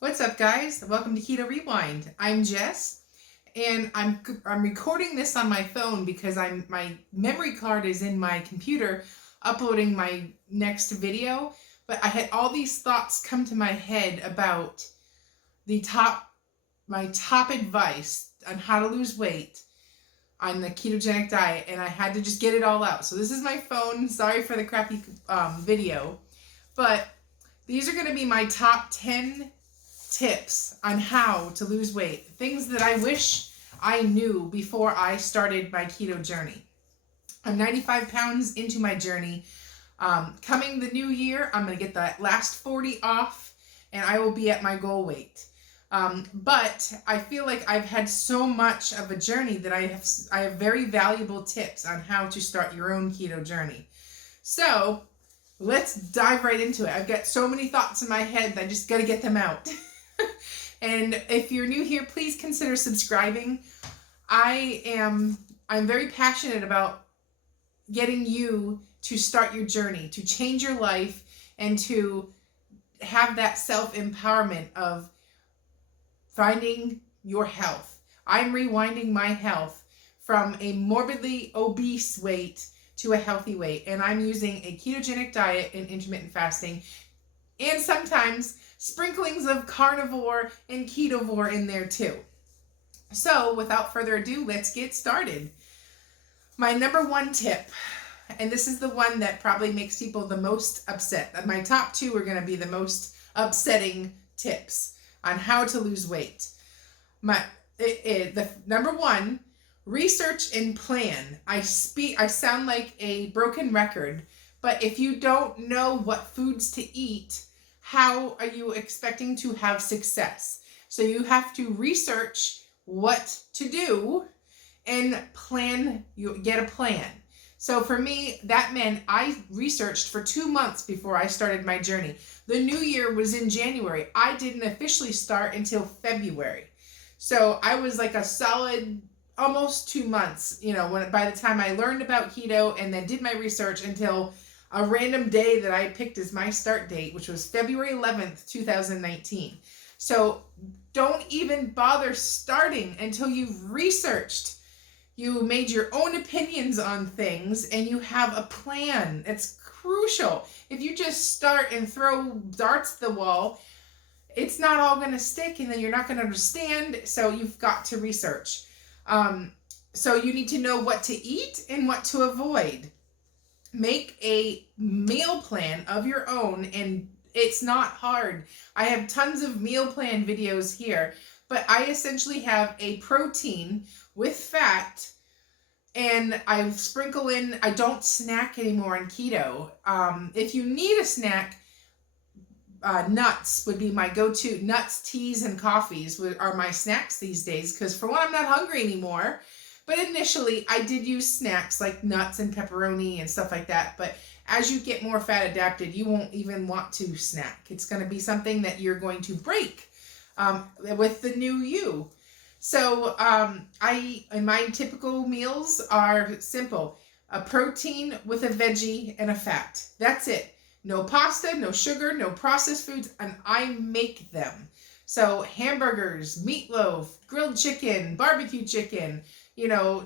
What's up, guys? Welcome to Keto Rewind. I'm Jess, and I'm recording this on my phone because my memory card is in my computer, uploading my next video. But I had all these thoughts come to my head about my top advice on how to lose weight on the ketogenic diet, and I had to just get it all out. So this is my phone. Sorry for the crappy video, but these are going to be my top 10 tips on how to lose weight. Things that I wish I knew before I started my keto journey. I'm 95 pounds into my journey. Coming the new year, I'm going to get that last 40 off and I will be at my goal weight. But I feel like I've had so much of a journey that I have very valuable tips on how to start your own keto journey. So let's dive right into it. I've got so many thoughts in my head that I just got to get them out. And if you're new here, please consider subscribing. I'm very passionate about getting you to start your journey, to change your life, and to have that self-empowerment of finding your health. I'm rewinding my health from a morbidly obese weight to a healthy weight, and I'm using a ketogenic diet and intermittent fasting, and sometimes sprinklings of carnivore and ketovore in there too. So without further ado, let's get started. My number one tip, and this is the one that probably makes people the most upset. My top two are going to be the most upsetting tips on how to lose weight. The number one, research and plan. I sound like a broken record, but if you don't know what foods to eat, how are you expecting to have success? So you have to research what to do and get a plan. So for me, that meant I researched for 2 months before I started my journey. The new year was in January. I didn't officially start until February. So I was like a solid almost 2 months, by the time I learned about keto and then did my research until a random day that I picked as my start date, which was February 11th, 2019. So don't even bother starting until you've researched. You made your own opinions on things and you have a plan. It's crucial. If you just start and throw darts at the wall, it's not all going to stick and then you're not going to understand. So you've got to research. So you need to know what to eat and what to avoid. Make a meal plan of your own, and it's not hard. I have tons of meal plan videos here, but I essentially have a protein with fat, and I sprinkle in, I don't snack anymore on keto. If you need a snack, nuts would be my go-to. Nuts, teas, and coffees are my snacks these days, because for one, I'm not hungry anymore. But initially, I did use snacks like nuts and pepperoni and stuff like that. But as you get more fat adapted, you won't even want to snack. It's going to be something that you're going to break with the new you. So my typical meals are simple. A protein with a veggie and a fat. That's it. No pasta, no sugar, no processed foods, and I make them. So hamburgers, meatloaf, grilled chicken, barbecue chicken,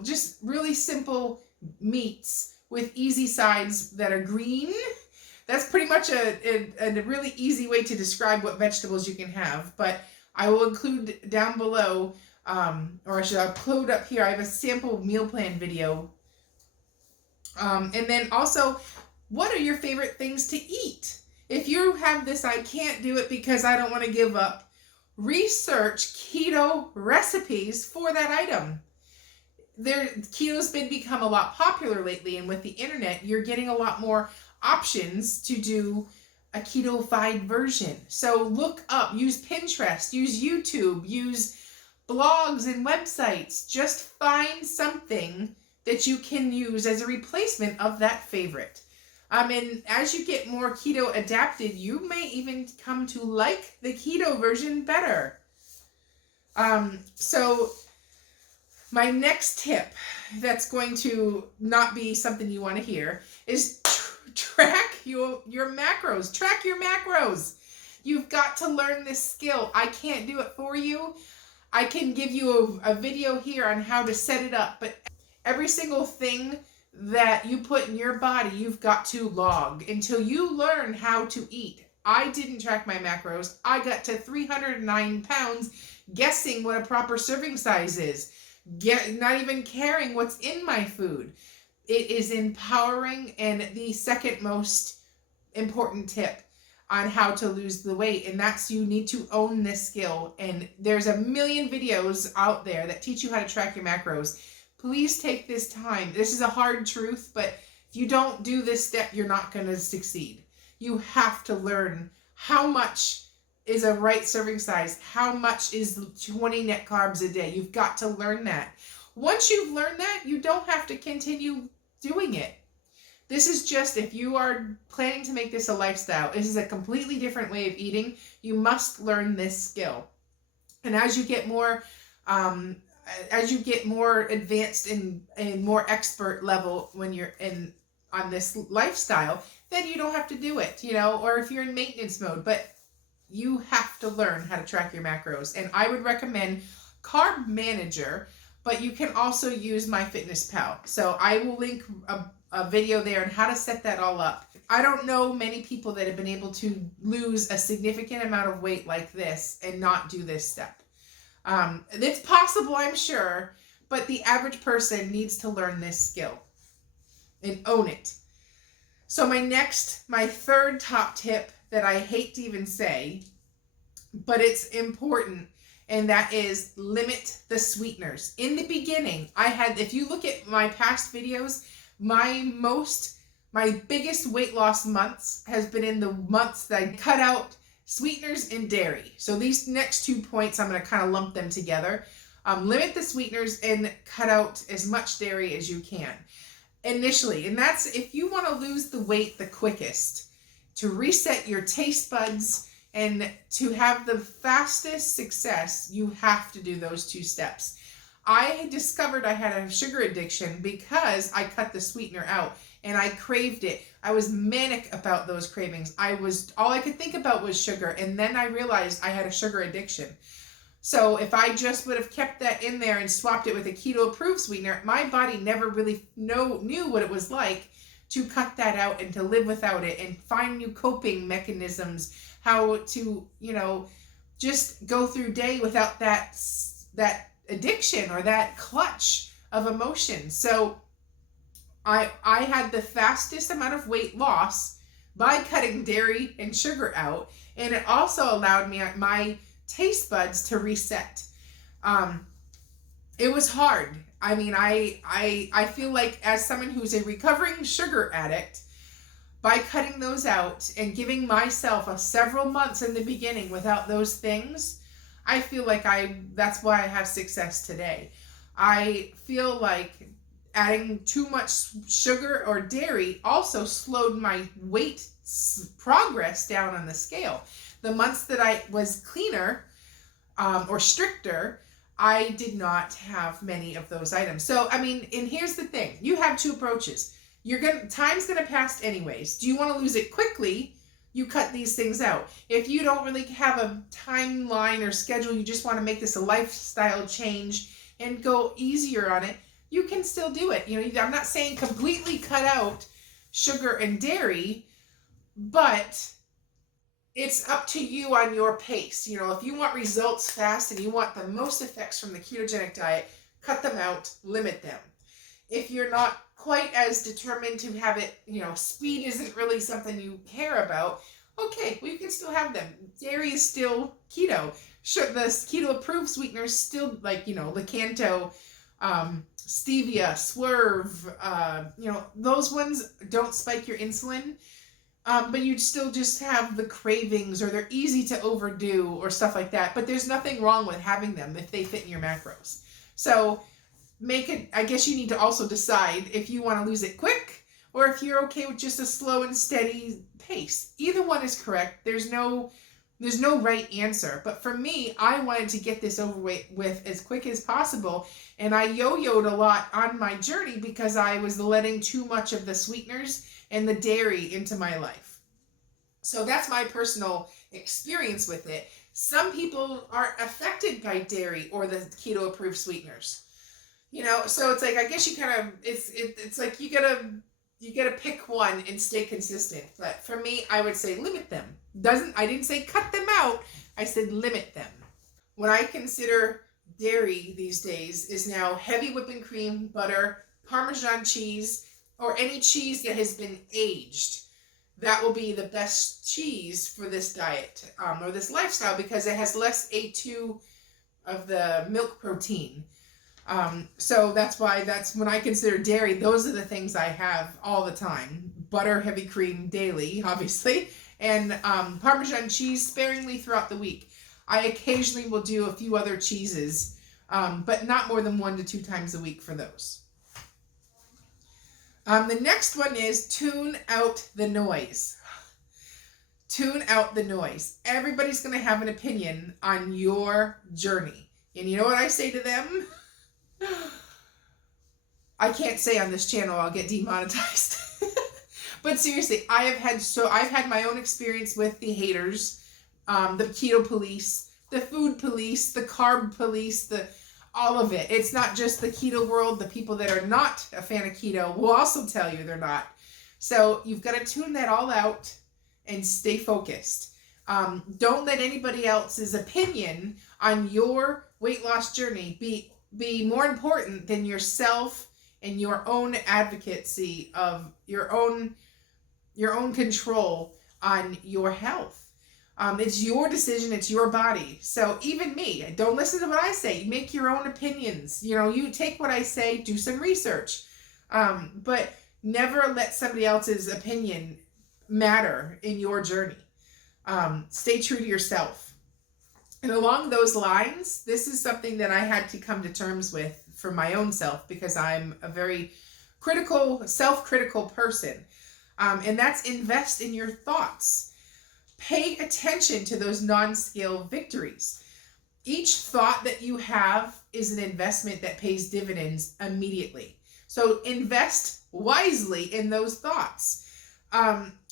just really simple meats with easy sides that are green. That's pretty much a really easy way to describe what vegetables you can have. But I will include down below, I'll upload up here. I have a sample meal plan video. And then also, what are your favorite things to eat? If you have this, I can't do it because I don't want to give up, research keto recipes for that item. Keto's become a lot popular lately, and with the internet, you're getting a lot more options to do a keto-fied version. So look up, use Pinterest, use YouTube, use blogs and websites. Just find something that you can use as a replacement of that favorite. And as you get more keto adapted, you may even come to like the keto version better. So my next tip that's going to not be something you want to hear is track your macros. Track your macros. You've got to learn this skill. I can't do it for you. I can give you a video here on how to set it up, but every single thing that you put in your body, you've got to log until you learn how to eat. I didn't track my macros. I got to 309 pounds guessing what a proper serving size is, not even caring what's in my food. It is empowering and the second most important tip on how to lose the weight, and that's you need to own this skill. And there's a million videos out there that teach you how to track your macros. Please take this time. This is a hard truth, but if you don't do this step, you're not going to succeed. You have to learn how much is a right serving size, how much is 20 net carbs a day. You've got to learn that. Once you've learned that, you don't have to continue doing it. This is just, if you are planning to make this a lifestyle, this is a completely different way of eating. You must learn this skill. And as you get more advanced and more expert level when you're on this lifestyle, then you don't have to do it, or if you're in maintenance mode. But you have to learn how to track your macros. And I would recommend Carb Manager, but you can also use MyFitnessPal. So I will link a video there on how to set that all up. I don't know many people that have been able to lose a significant amount of weight like this and not do this step. It's possible, I'm sure, but the average person needs to learn this skill and own it. So my third top tip that I hate to even say, but it's important, and that is limit the sweeteners. In the beginning, if you look at my past videos, my biggest weight loss months has been in the months that I cut out sweeteners and dairy. So these next 2 points, I'm going to kind of lump them together. Limit the sweeteners and cut out as much dairy as you can initially. And that's if you want to lose the weight the quickest, to reset your taste buds and to have the fastest success, you have to do those 2 steps. I discovered I had a sugar addiction because I cut the sweetener out and I craved it. I was manic about those cravings. All I could think about was sugar, and then I realized I had a sugar addiction. So if I just would have kept that in there and swapped it with a keto approved sweetener, my body never really knew what it was like to cut that out and to live without it and find new coping mechanisms, how to, just go through day without that addiction or that clutch of emotion. So I had the fastest amount of weight loss by cutting dairy and sugar out, and it also allowed my taste buds to reset. It was hard. I mean, I feel like as someone who's a recovering sugar addict, by cutting those out and giving myself several months in the beginning without those things, I feel like that's why I have success today. I feel like adding too much sugar or dairy also slowed my weight progress down on the scale. The months that I was cleaner or stricter, I did not have many of those items. So, I mean, and here's the thing. You have 2 approaches. Time's going to pass anyways. Do you want to lose it quickly? You cut these things out. If you don't really have a timeline or schedule, you just want to make this a lifestyle change and go easier on it, you can still do it. I'm not saying completely cut out sugar and dairy, but it's up to you on your pace. If you want results fast and you want the most effects from the ketogenic diet, cut them out, limit them. If you're not quite as determined to have it, speed isn't really something you care about, okay, well, you can still have them. Dairy is still keto. Sure, the keto approved sweeteners still, like, Lakanto, stevia, Swerve, those ones don't spike your insulin, but you'd still just have the cravings, or they're easy to overdo or stuff like that. But there's nothing wrong with having them if they fit in your macros. So I guess you need to also decide if you want to lose it quick or if you're okay with just a slow and steady pace. Either one is correct. There's no right answer. But for me, I wanted to get this over with as quick as possible. And I yo-yoed a lot on my journey because I was letting too much of the sweeteners and the dairy into my life. So that's my personal experience with it. Some people are affected by dairy or the keto approved sweeteners. So it's like, I guess you kind of, it's like you gotta pick one and stay consistent. But for me, I would say limit them. I didn't say cut them out. I said limit them. What I consider dairy these days is now heavy whipping cream, butter, Parmesan cheese, or any cheese that has been aged. That will be the best cheese for this diet, or this lifestyle, because it has less A2 of the milk protein. So that's when I consider dairy, those are the things I have all the time. Butter, heavy cream daily, obviously, and Parmesan cheese sparingly throughout the week. I occasionally will do a few other cheeses, but not more than 1 to 2 times a week for those. The next one is tune out the noise. Tune out the noise. Everybody's going to have an opinion on your journey. And you know what I say to them? I can't say on this channel, I'll get demonetized. But seriously, I've had my own experience with the haters, the keto police, the food police, the carb police, all of it. It's not just the keto world. The people that are not a fan of keto will also tell you they're not. So you've got to tune that all out and stay focused. Don't let anybody else's opinion on your weight loss journey be more important than yourself and your own advocacy of your own control on your health. It's your decision. It's your body. So even me, don't listen to what I say. Make your own opinions. You take what I say, do some research, but never let somebody else's opinion matter in your journey. Stay true to yourself. And along those lines, this is something that I had to come to terms with for my own self, because I'm a very self-critical person. And that's invest in your thoughts. Pay attention to those non-scale victories. Each thought that you have is an investment that pays dividends immediately. So invest wisely in those thoughts.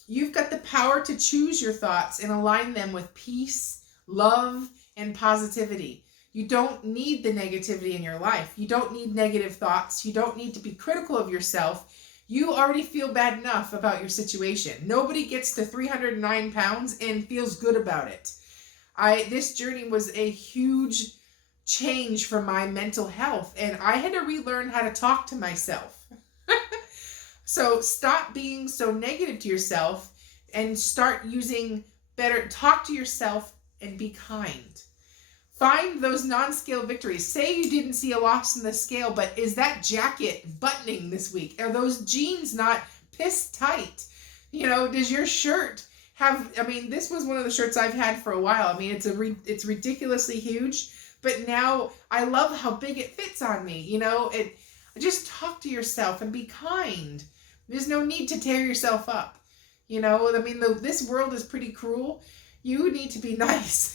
You've got the power to choose your thoughts and align them with peace, love, and positivity. You don't need the negativity in your life. You don't need negative thoughts. You don't need to be critical of yourself. You already feel bad enough about your situation. Nobody gets to 309 pounds and feels good about it. This journey was a huge change for my mental health, and I had to relearn how to talk to myself. So stop being so negative to yourself and start using talk to yourself and be kind. Find those non-scale victories. Say you didn't see a loss in the scale, but is that jacket buttoning this week? Are those jeans not piss tight? Does your shirt have, this was one of the shirts I've had for a while. It's ridiculously huge, but now I love how big it fits on me. Just talk to yourself and be kind. There's no need to tear yourself up. This world is pretty cruel. You need to be nice.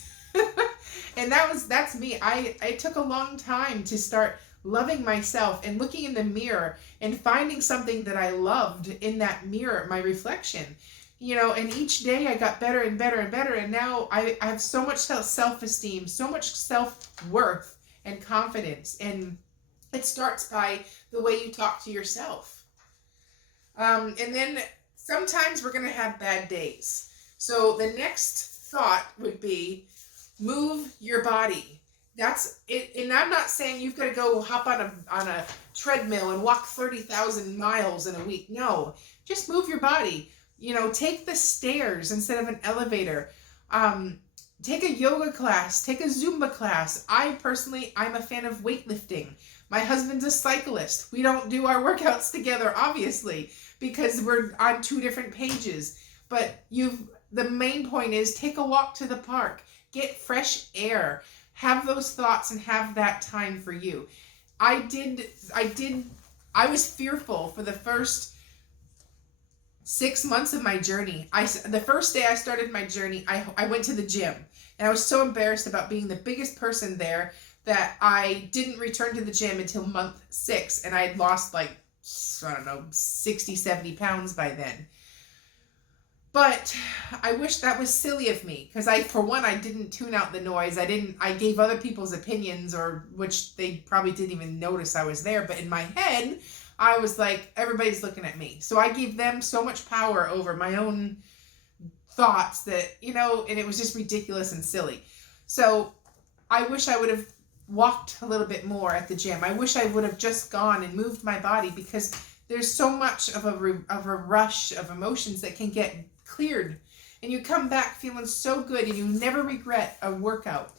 And that's me. I took a long time to start loving myself and looking in the mirror and finding something that I loved in that mirror, my reflection. And each day I got better and better and better. And now I have so much self-esteem, so much self-worth and confidence. And it starts by the way you talk to yourself. And then sometimes we're going to have bad days. So the next thought would be, move your body. That's it. And I'm not saying you've got to go hop on a treadmill and walk 30,000 miles in a week. No, just move your body. Take the stairs instead of an elevator. Take a yoga class, take a Zumba class. I'm a fan of weightlifting. My husband's a cyclist. We don't do our workouts together, obviously, because we're on 2 different pages. But the main point is, take a walk to the park. Get fresh air. Have those thoughts and have that time for you. I was fearful for the first 6 months of my journey. The first day I started my journey, I went to the gym. And I was so embarrassed about being the biggest person there that I didn't return to the gym until month 6. And I had lost 60, 70 pounds by then. But I wish that was silly of me, because for one, I didn't tune out the noise. I gave other people's opinions, or which they probably didn't even notice I was there. But in my head, I was like, everybody's looking at me. So I gave them so much power over my own thoughts that, and it was just ridiculous and silly. So I wish I would have walked a little bit more at the gym. I wish I would have just gone and moved my body, because there's so much of a rush of emotions that can get cleared, and you come back feeling so good and you never regret a workout.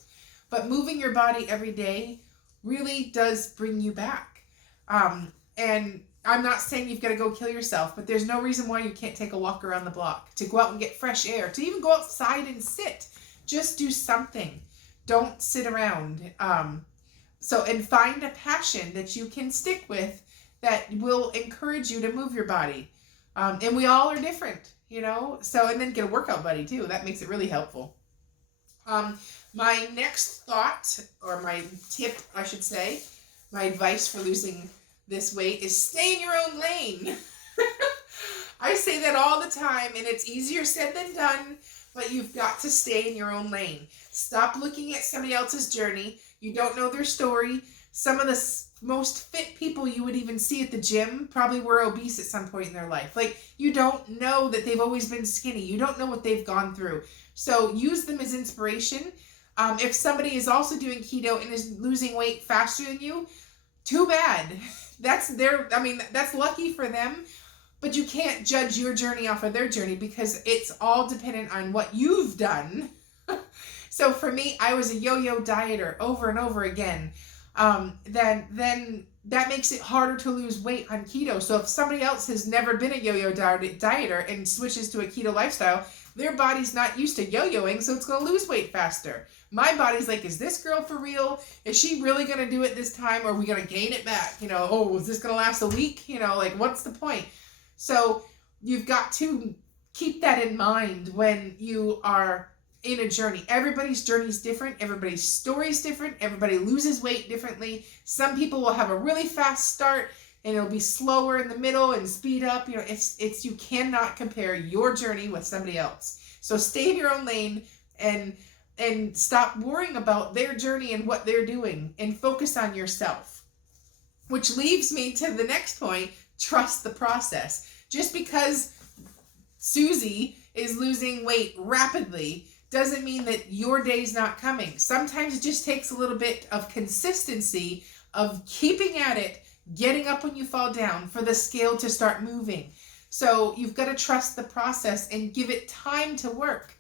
But moving your body every day really does bring you back. And I'm not saying you've got to go kill yourself, but there's no reason why you can't take a walk around the block, to go out and get fresh air, to even go outside and sit. Just do something. Don't sit around. And find a passion that you can stick with that will encourage you to move your body. And we all are different, and then get a workout buddy too. That makes it really helpful. My next thought, or my tip, I should say, my advice for losing this weight is stay in your own lane. I say that all the time, and it's easier said than done, but you've got to stay in your own lane. Stop looking at somebody else's journey. You don't know their story. Some of the most fit people you would even see at the gym probably were obese at some point in their life. Like, you don't know that they've always been skinny. You don't know what they've gone through. So use them as inspiration. If somebody is also doing keto and is losing weight faster than you, too bad. That's lucky for them, but you can't judge your journey off of their journey, because it's all dependent on what you've done. So for me, I was a yo-yo dieter over and over again. Then that makes it harder to lose weight on keto. So if somebody else has never been a yo-yo dieter and switches to a keto lifestyle, their body's not used to yo-yoing, so it's going to lose weight faster. My body's like, is this girl for real? Is she really going to do it this time? Or are we going to gain it back? Is this going to last a week? What's the point? So you've got to keep that in mind when you are in a journey. Everybody's journey is different. Everybody's story is different. Everybody loses weight differently. Some people will have a really fast start, and it'll be slower in the middle and speed up. You cannot compare your journey with somebody else. So stay in your own lane and stop worrying about their journey and what they're doing, and focus on yourself. Which leaves me to the next point: trust the process. Just because Susie is losing weight rapidly doesn't mean that your day's not coming. Sometimes it just takes a little bit of consistency of keeping at it, getting up when you fall down, for the scale to start moving. So you've got to trust the process and give it time to work.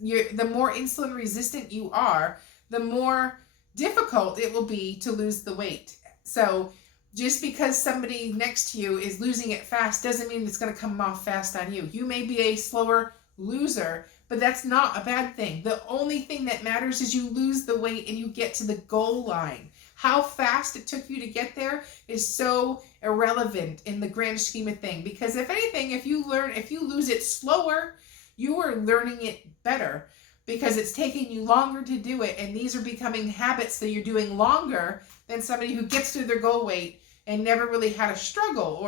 The more insulin resistant you are, the more difficult it will be to lose the weight. So just because somebody next to you is losing it fast doesn't mean it's going to come off fast on you. You may be a slower loser, but that's not a bad thing. The only thing that matters is you lose the weight and you get to the goal line. How fast it took you to get there is so irrelevant in the grand scheme of things. Because if anything, if you lose it slower, you are learning it better, because it's taking you longer to do it. And these are becoming habits that you're doing longer than somebody who gets to their goal weight and never really had a struggle,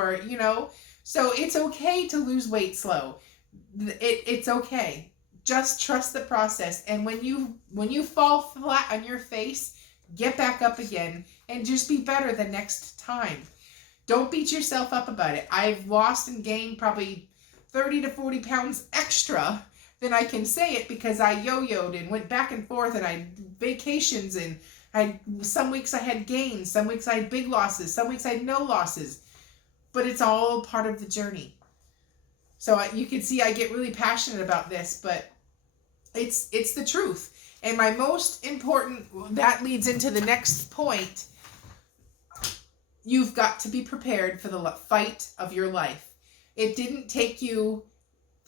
so it's okay to lose weight slow. It's okay. Just trust the process. And when you fall flat on your face, get back up again and just be better the next time. Don't beat yourself up about it. I've lost and gained probably 30 to 40 pounds extra than I can say it, because I yo-yoed and went back and forth, and I had vacations, and some weeks I had gains, some weeks I had big losses, some weeks I had no losses. But it's all part of the journey. So you can see I get really passionate about this, but it's the truth. And my most important, that leads into the next point. You've got to be prepared for the fight of your life. It didn't take you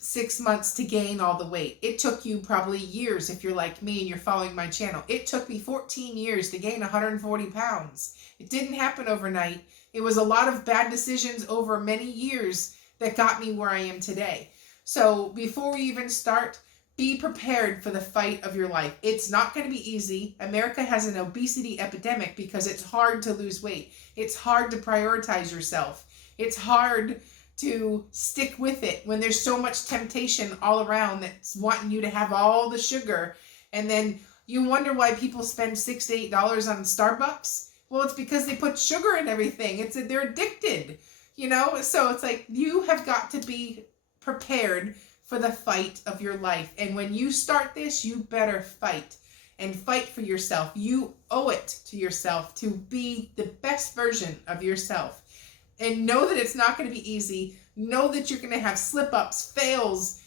6 months to gain all the weight. It took you probably years if you're like me and you're following my channel. It took me 14 years to gain 140 pounds. It didn't happen overnight. It was a lot of bad decisions over many years that got me where I am today. So before we even start, be prepared for the fight of your life. It's not going to be easy. America has an obesity epidemic because it's hard to lose weight. It's hard to prioritize yourself. It's hard to stick with it when there's so much temptation all around that's wanting you to have all the sugar. And then you wonder why people spend $6 to $8 on Starbucks. Well, it's because they put sugar in everything. They're addicted, you know? So it's like you have got to be prepared for the fight of your life. And when you start this, you better fight and fight for yourself. You owe it to yourself to be the best version of yourself. And know that it's not going to be easy. Know that you're going to have slip-ups, fails,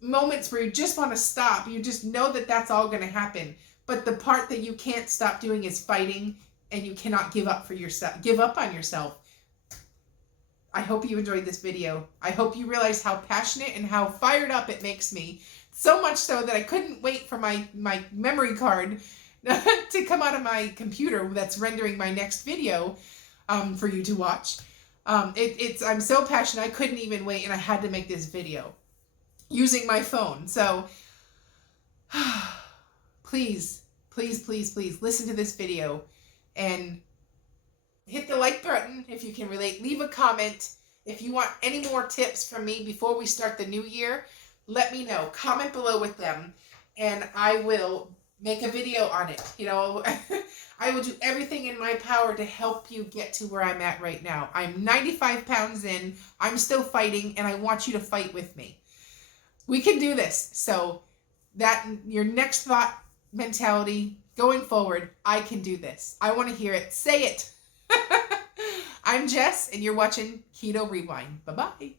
moments where you just want to stop. You just know that that's all going to happen. But the part that you can't stop doing is fighting, and you cannot give up on yourself. I hope you enjoyed this video. I hope you realize how passionate and how fired up it makes me. So much so that I couldn't wait for my memory card to come out of my computer that's rendering my next video for you to watch. I'm so passionate, I couldn't even wait, and I had to make this video using my phone. So please, please, please, please listen to this video and hit the like button if you can relate. Leave a comment. If you want any more tips from me before we start the new year, let me know. Comment below with them, and I will make a video on it. You know, I will do everything in my power to help you get to where I'm at right now. I'm 95 pounds in. I'm still fighting, and I want you to fight with me. We can do this. So that your next thought mentality going forward, I can do this. I want to hear it. Say it. I'm Jess, and you're watching Keto Rewind. Bye-bye.